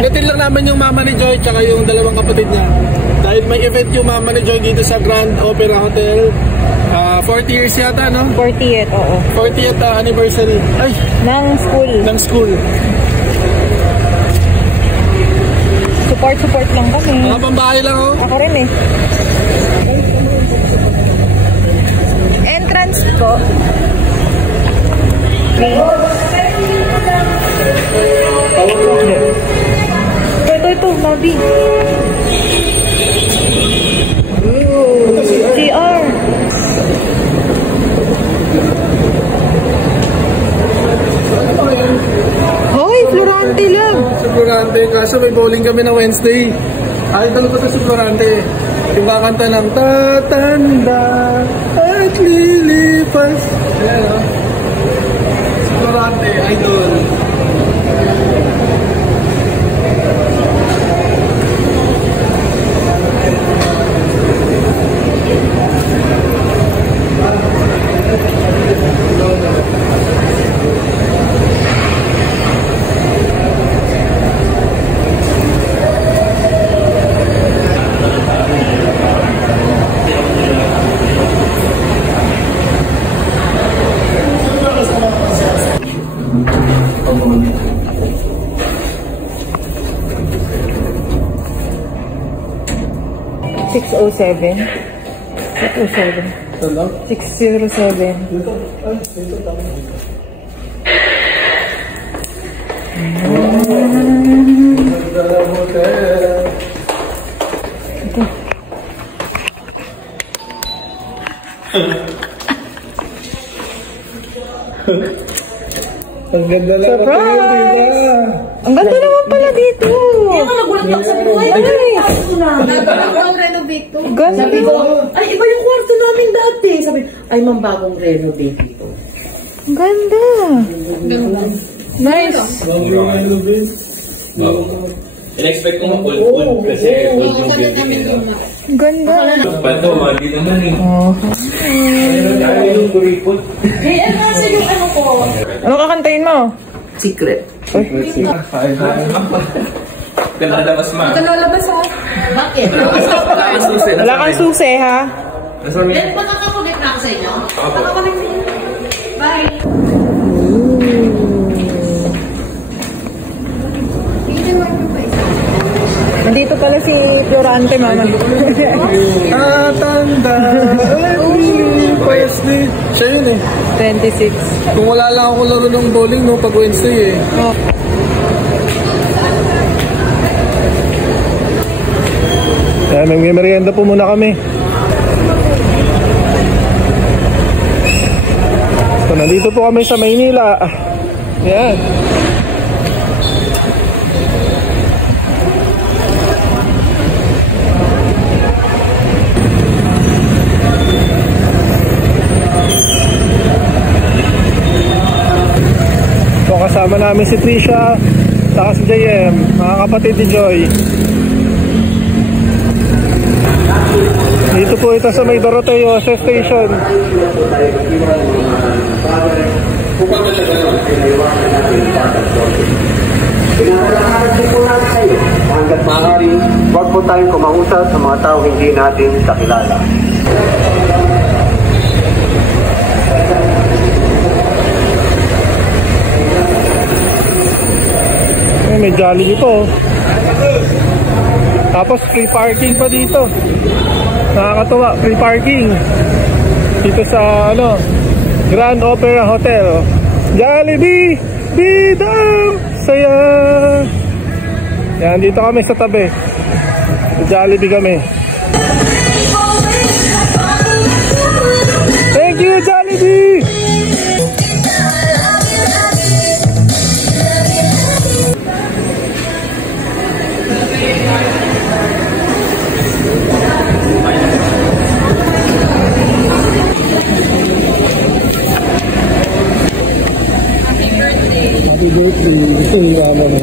Gatin lang namin yung mama ni Joy tsaka yung dalawang kapatid niya. Dahil may event yung mama ni Joy dito sa Grand Opera Hotel. 40 years yata, no? 40th, oo. 40th anniversary. Ay! Ng school. Support lang kami. Mga pambahay lang, oh. Ako rin eh. Entrance ko. Ito, Bobby. CR. Hoy, Florante lang. Florante, kaso may bowling kami na Wednesday. Idol ko to si Florante. Yung kakanta ng tatanda at lilipas. Ayan, oh. Si Florante, idol. $607. Ito lang? 607. Dito. Ay, dito tama. Ito. Ang ganda lang. Surprise! Ang ganda naman pala dito. Kaya nga nagulat lang. Sabi ko, ay, ano ko na. Bagong renovate to. Ganda. Sabi ko, ay, iba yung kwarto namin dati. Sabi, ay, bagong renovate ito. Ang ganda. Nice. In-expect ko ma-full kasi full yung building. Ang ganda. Pato, mali naman eh. Ano yung kuripot? Eh, nasa yung ano ko? Ano kakantayin mo? Secret. Kalalabas ma. Kalalabas ako. Bakit? Wala kang susi, ha? Then, makakakulit na ako sa inyo? Makakakulit na inyo. Bye. Nandito pala si Florante, mama. Tatanda at lilipas din. Siya yun eh. 26. Kung wala lang ako laro ng bowling, no, pag Wednesday eh. Oh. Kaya may merienda po muna kami. So, nandito po kami sa Maynila. Yan. So, kasama namin si Trisha, saka si JM, mga kapatid ni Joy. Dito po ito sa may Doroteo sa station. Pinapalakaran po natin sa iyo, hanggat maaari, huwag po tayong kumausap sa mga tao hindi natin kakilala. May Jollibee po. Tapos free parking pa dito. Nakakatuwa, free parking dito sa Grand Opera Hotel. Jollibee, bidang saya. Yan, dito kami sa tabi. Sa Jollibee kami. Thank you, Jollibee. Gusto niya naman.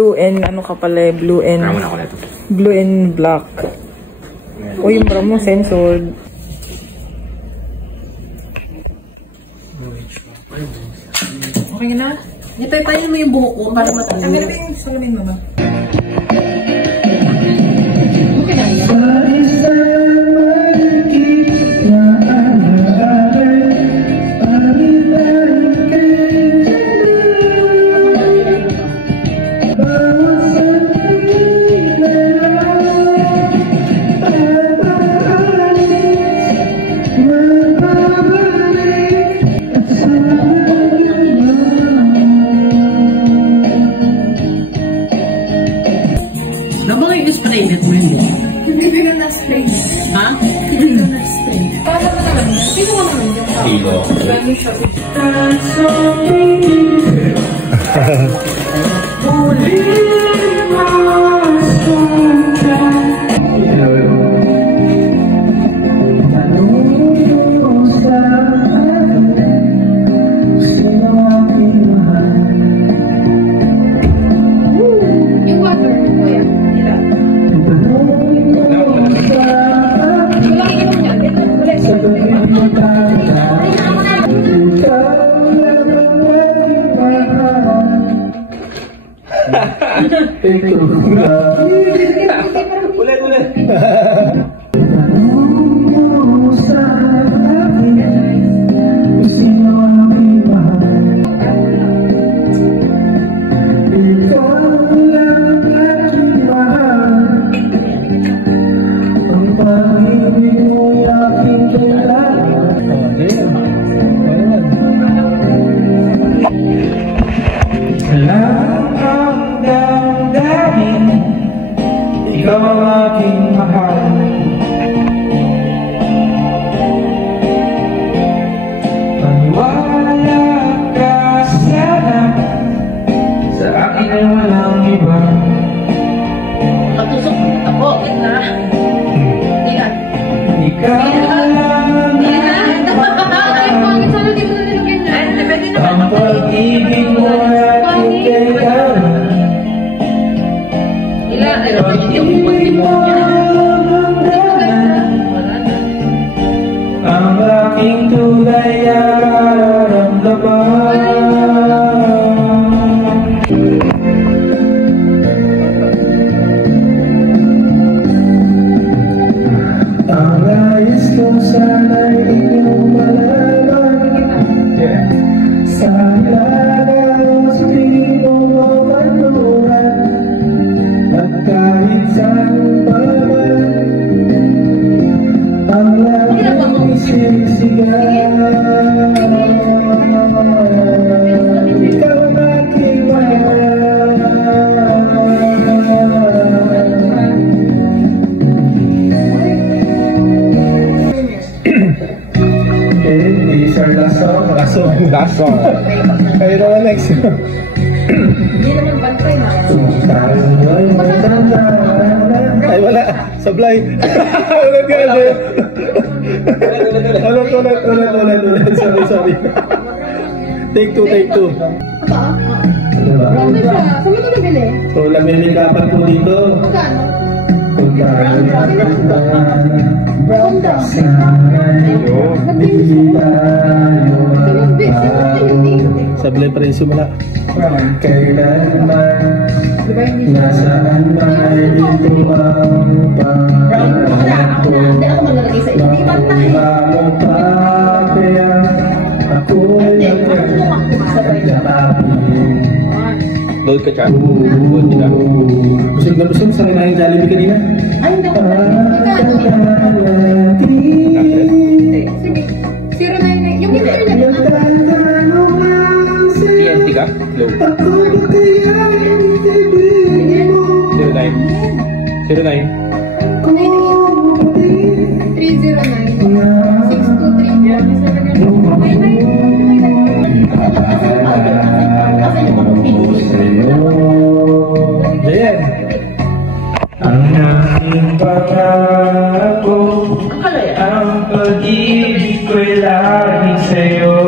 Blue and ano ka pala, blue and black. O yung bra mo, censored. Okay na? Ipay-payin mo yung buhok ko para matalo. Ang ganda yung salamin mo ba? Okay na yan. Kayo na next. Hindi naman bantay na. Ay wala. Sablay. Ulit ka na. Ulit. Sorry. Take two. So, laminin dapat po dito. Sablay pa rin sumala. Kailanman nasaan man ito ang pangalan ko. Makuha mo pa kaya ako'y nagkakapin. Load ka, Char? Load ka. Busog na busog sa kinahin Jollibee kanina? Ay, hindi ako sige, 099. Yung internet. TNT ka? Load. 09. 309. Ayan. Ang aking pangako, ang pag-ibig ko'y lagi sa'yo.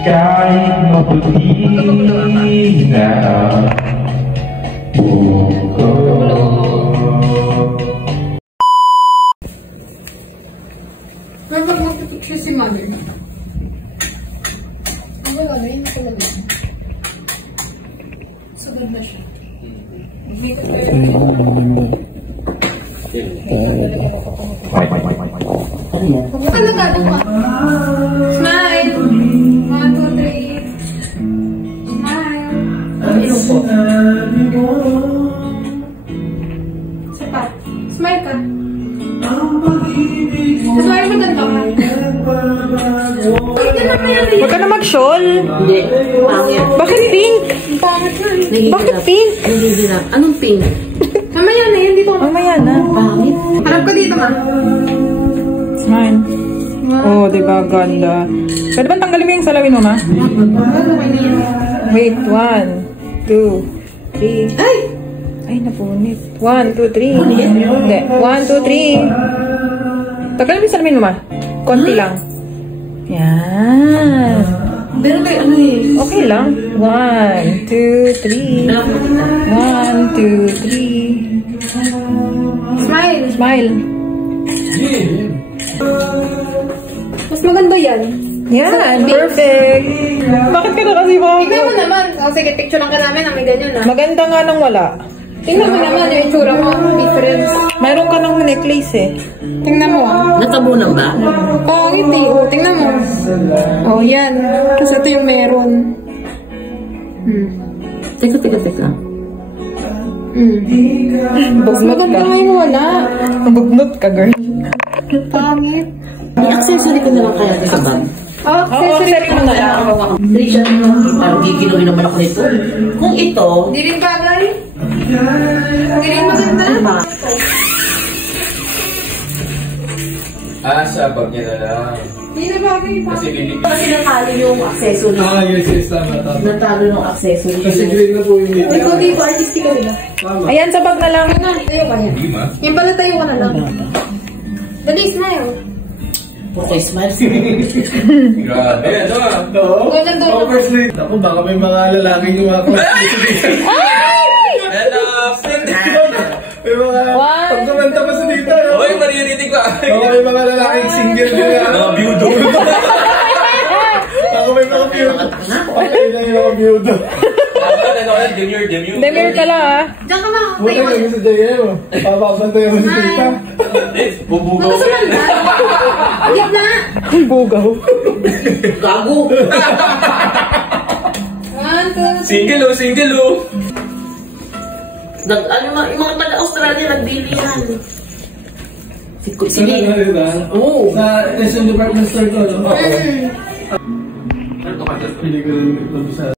Kahit maputi na buko. May pag magpipicture si mother. Ano ba yun? Talaga. Sugod na siya. Talagado ka. Smile! 1, 2, 3. Smile. Sapat. Smile ka. Tapos why maganda ka? Huwag ka na mag-shawl. Hindi. Pangit. Bakit pink? Pangit na. Bakit pink? Hindi na. Anong pink? Mamaya na yun. Dito ka. Mamaya na. Pangit. Harap ka dito, ma. Smile. Oh, diba? Ganda. Pwede ba tanggalin mo yung salamin mo, ma? Wait, 1, 2, 3. Ay! Ay, napunit. 1, 2, 3. Hindi. 1, 2, 3. Tanggalin mo yung salamin mo, ma. Konti lang. Yan. Pero may ano eh. Okay lang. 1, 2, 3. 1, 2, 3. Smile. Smile. Mas maganda yan. Yan, perfect. Bakit ka na kasi Tignan mo naman. O, sige, picture lang ka namin na may ganyan na. Maganda nga nang wala. Tingnan mo naman yung itsura mo. Difference. Mayroon ka ng necklace eh. Tingnan mo ah. Natabunan ba? Oo, hindi. O, tingnan mo. O, yan. Tapos ito yung meron. Teka. Bugnot Maganda ka. nga yung wala. Bugnot ka, girl. Pangit. I-accessory ko na lang kaya sa bag. Oh, Oo, accessory mo na lang. Trisha, parang giginuin naman ako nito. Kung ito, Hindi rin bagay. Hindi rin maganda. ano ba? Sa bag niya na lang. Hindi na bagay. Kasi lilipin. Kasi natalo yung accessory. Yes, tama. Natalo yung accessory. Kasi green na po yung dito. Ikaw dito, artistic ka diba? Ayan, sa bag na lang. Yun na, tayo ka yan. Hindi ma. Yung pala tayo ka na lang. Dali, smile. Okay, smile. Grabe, ano ah. Oo. Ganun doon. Oversleep. Ako, baka may mga lalaki yung mga classmates. Hello, May mga... One. Pag kumanta pa sa dito, no? Uy, maririnig ko. Ako may mga lalaking single nila. Mga beaudo. Ako may mga beaudo. Okay na yung mga beaudo. Ano, demure. Demir ka lang ah. Diyan ka lang. Buti Tayo ka. lang sa Jaya mo. Papapantay mo si Tita. Bubugaw. Magkasalan na. Diyan na. Bugaw. Gago. 1, 2, 3. Single oh. Yung mga taga Australia nagbili yan. Sa Sige. Oo. Sa SM Department Store ko, no? Ano to ka? Pili ko rin ito sa...